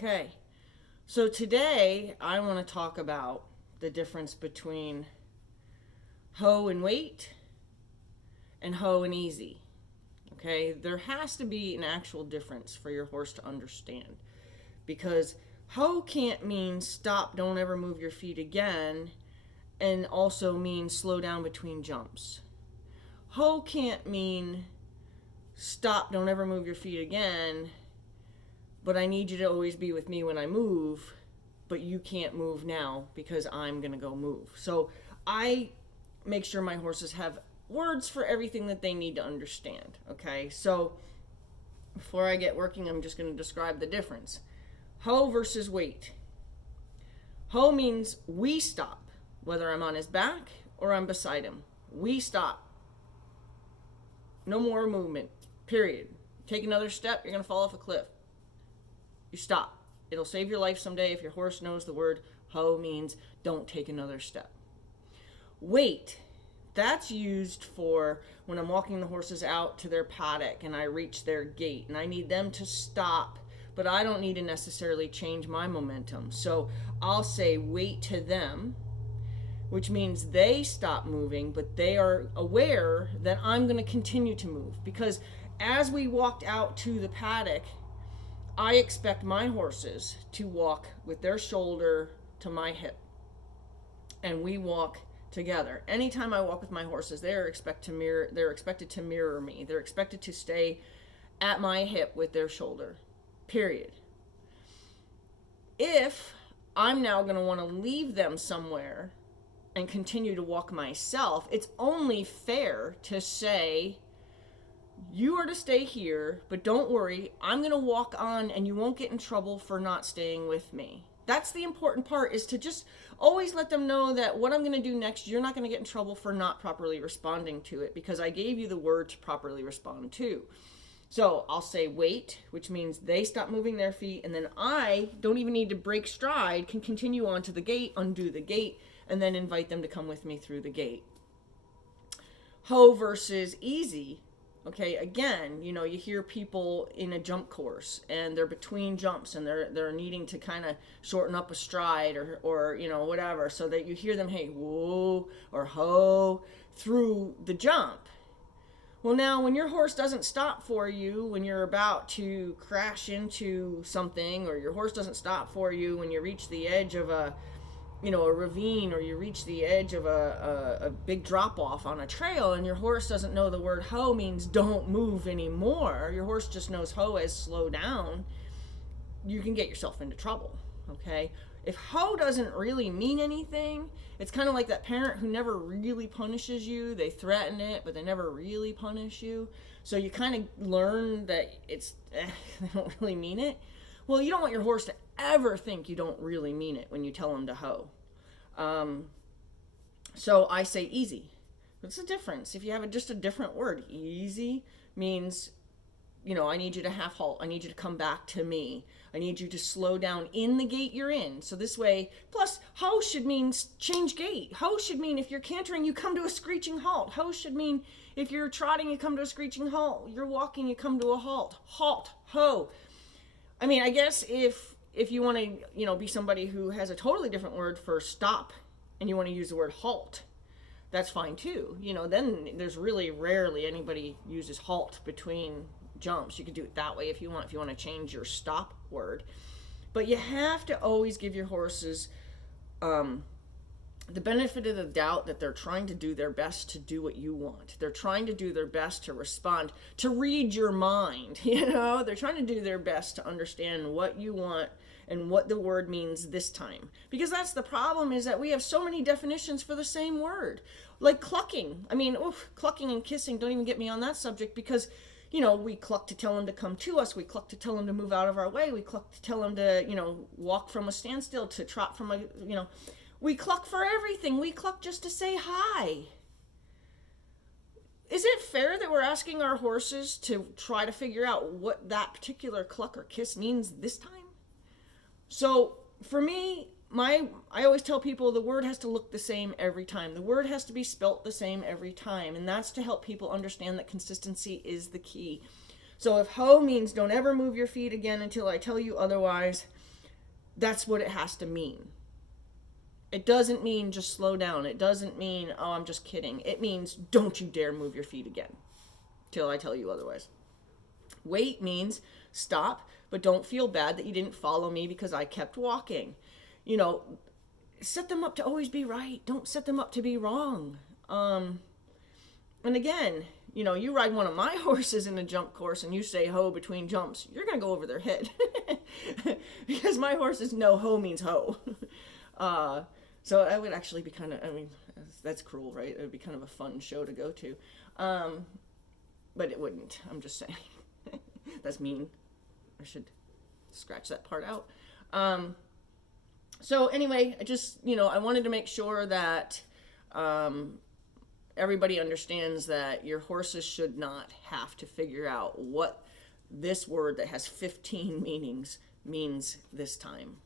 Okay, so today I want to talk about the difference between hoe and wait and hoe and easy. Okay, there has to be an actual difference for your horse to understand, because hoe can't mean stop, don't ever move your feet again, and also mean slow down between jumps. Hoe can't mean stop, don't ever move your feet again, but I need you to always be with me when I move, but you can't move now because I'm going to go move. So I make sure my horses have words for everything that they need to understand. Okay, so before I get working, I'm just going to describe the difference. Hoe versus wait. Hoe means we stop, whether I'm on his back or I'm beside him. We stop. No more movement, period. Take another step, you're going to fall off a cliff. You stop. It'll save your life someday if your horse knows the word hoe means don't take another step. Wait. That's used for when I'm walking the horses out to their paddock and I reach their gate and I need them to stop, but I don't need to necessarily change my momentum. So I'll say wait to them, which means they stop moving, but they are aware that I'm going to continue to move. Because as we walked out to the paddock, I expect my horses to walk with their shoulder to my hip. And we walk together. Anytime I walk with my horses, they're expected to mirror me. They're expected to stay at my hip with their shoulder. Period. If I'm now going to want to leave them somewhere and continue to walk myself, it's only fair to say, you are to stay here, but don't worry, I'm going to walk on and you won't get in trouble for not staying with me. That's the important part, is to just always let them know that what I'm going to do next, you're not going to get in trouble for not properly responding to it, because I gave you the word to properly respond to. So I'll say wait, which means they stop moving their feet, and then I don't even need to break stride, can continue on to the gate, undo the gate, and then invite them to come with me through the gate. Hoe versus easy. Okay, again, you hear people in a jump course and they're between jumps and they're needing to kind of shorten up a stride or whatever, so that you hear them, hey, whoa, or ho, through the jump. Well, now, when your horse doesn't stop for you when you're about to crash into something, or your horse doesn't stop for you when you reach the edge of a ravine, or you reach the edge of a big drop off on a trail, and your horse doesn't know the word hoe means don't move anymore, your horse just knows hoe as slow down, you can get yourself into trouble. Okay, if hoe doesn't really mean anything, it's kind of like that parent who never really punishes you. They threaten it, but they never really punish you, so you kind of learn that they don't really mean it. Well, you don't want your horse to ever think you don't really mean it when you tell them to hoe. So I say easy. What's the difference? If you have just a different word, easy means, I need you to half halt. I need you to come back to me. I need you to slow down in the gate you're in. So this way, plus hoe should mean change gait. Hoe should mean if you're cantering, you come to a screeching halt. Hoe should mean if you're trotting, you come to a screeching halt. You're walking, you come to a halt. Halt, hoe. I mean, I guess if you want to, be somebody who has a totally different word for stop and you want to use the word halt, that's fine too. Then there's really rarely anybody uses halt between jumps. You could do it that way if you want to change your stop word. But you have to always give your horses the benefit of the doubt that they're trying to do their best to do what you want. They're trying to do their best to respond, to read your mind. They're trying to do their best to understand what you want and what the word means this time. Because that's the problem, is that we have so many definitions for the same word. Like clucking. I mean, clucking and kissing, don't even get me on that subject, because we cluck to tell them to come to us. We cluck to tell them to move out of our way. We cluck to tell them to, walk from a standstill, to trot from a, we cluck for everything. We cluck just to say hi. Is it fair that we're asking our horses to try to figure out what that particular cluck or kiss means this time? So for me, I always tell people the word has to look the same every time. The word has to be spelt the same every time. And that's to help people understand that consistency is the key. So if hoe means don't ever move your feet again until I tell you otherwise, that's what it has to mean. It doesn't mean just slow down. It doesn't mean, oh, I'm just kidding. It means don't you dare move your feet again till I tell you otherwise. Wait means stop, but don't feel bad that you didn't follow me because I kept walking. You know, set them up to always be right. Don't set them up to be wrong. And again, you know, you ride one of my horses in a jump course and you say ho between jumps, you're going to go over their head. Because my horses know ho means ho. So that would actually be kind of, I mean, that's cruel, right? It would be kind of a fun show to go to. But it wouldn't. I'm just saying. That's mean. I should scratch that part out. So anyway, I just, you know, I wanted to make sure that everybody understands that your horses should not have to figure out what this word that has 15 meanings means this time.